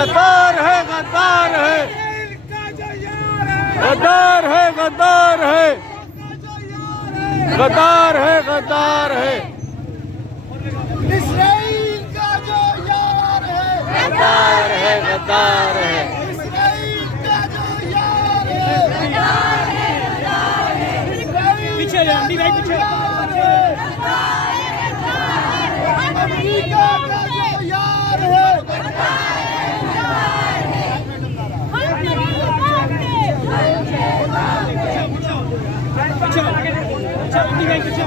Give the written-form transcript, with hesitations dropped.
गद्दार है, गद्दार है, गद्दार है, गद्दार है, गद्दार है, गद्दार है, इस्राइल का जो यार है, गद्दार है, गद्दार है, इस्राइल का जो यार है, पीछे ले आंटी भाई पीछे अमेरिका का जो यार है, पीछे आंटी भाई पीछे